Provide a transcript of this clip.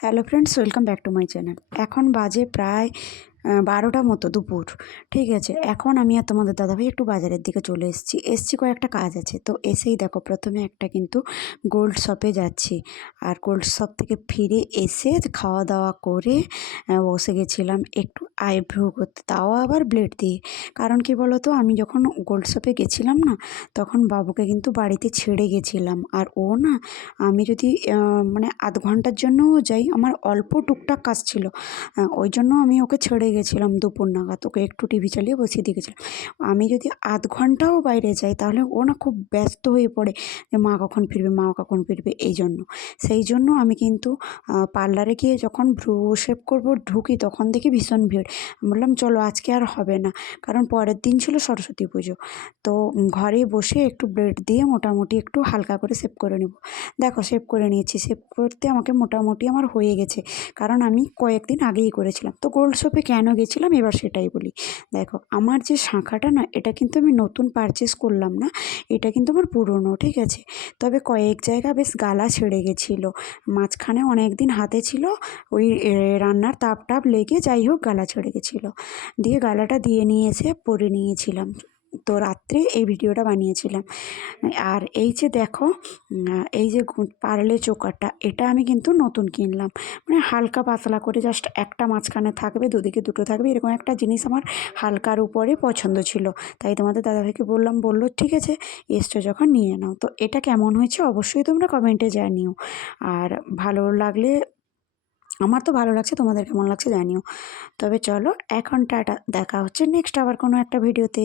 Hello friends welcome back to my channel এখন বাজে প্রায় বারোটা মতো দুপুর, ঠিক আছে? এখন আমি আর তোমাদের দাদাভাই একটু বাজারের দিকে চলে এসেছি। এসছি কয়েকটা কাজ আছে। তো এসেই দেখো, প্রথমে একটা কিন্তু গোল্ড শপে যাচ্ছি। আর গোল্ড শপ থেকে ফিরে এসে খাওয়া দাওয়া করে বসে গেছিলাম একটু আইব্রো করতে, তাও আবার ব্লেড দিয়ে। কারণ কি বলো তো আমি যখন গোল্ড শপে গেছিলাম না, তখন বাবুকে কিন্তু বাড়িতে ছেড়ে গেছিলাম। আর ও না, আমি যদি মানে আধ ঘণ্টার জন্যও যাই, আমার অল্প টুকটাক কাজ ছিল ওই জন্য আমি ওকে ছেড়ে গেছিলাম দুপুর নাগাদ। ওকে একটু টিভি চালিয়ে বসিয়ে দিয়ে গেছিলাম। আমি যদি আধ ঘন্টাও বাইরে যাই, তাহলে ও না খুব ব্যস্ত হয়ে পড়ে যে মা কখন ফিরবে, মা কখন ফিরবে, এই জন্য। সেই জন্য আমি কিন্তু পার্লারে গিয়ে যখন ভ্রু শেভ করব, ঢুকি, তখন দেখি ভীষণ ভিড়। আমি বললাম, চলো, আজকে আর হবে না। কারণ পরের দিন ছিল সরস্বতী পুজো। তো ঘরে বসে একটু ব্লেড দিয়ে মোটামুটি একটু হালকা করে সেভ করে নেব। দেখো সেভ করে নিয়েছি। সেভ করতে আমাকে মোটামুটি আমার হয়ে গেছে। কারণ আমি কয়েকদিন আগেই করেছিলাম। তো গোল্ড শপে কেন গেছিলাম, এবার সেটাই বলি। দেখো, আমার যে শাঁখাটা না, এটা কিন্তু আমি নতুন পারচেস করলাম না। এটা কিন্তু আমার পুরনো, ঠিক আছে? তবে কয়েক জায়গা বেশ গালা ছেড়ে গেছিল। মাঝখানে অনেক দিন হাতে ছিল, ওই রান্নার তাপ টাপ লেগে যাই হোক, গালা ছেড়ে গেছিল। দিয়ে গালাটা দিয়ে নিয়ে এসে পরে নিয়েছিলাম। তো রাত্রে এই ভিডিওটা বানিয়েছিলাম। আর এই যে দেখো এই যে পার্লে চোকারটা, এটা আমি কিন্তু নতুন কিনলাম। মানে হালকা পাতলা করে জাস্ট একটা মাঝখানে থাকবে, দুদিকে দুটো থাকবে, এরকম একটা জিনিস আমার হালকার উপরে পছন্দ ছিল। তাই তোমাদের দাদাভাইকে বললাম, বলল, ঠিক আছে, এসছো যখন, নিয়ে নাও। তো এটা কেমন হয়েছে অবশ্যই তোমরা কমেন্টে জানিও। আর ভালো লাগলে আমার তো ভালো লাগছে, তোমাদের কেমন লাগছে জানিও। তবে চলো, এখন টাটা, দেখা হচ্ছে নেক্সট আবার কোনো একটা ভিডিওতে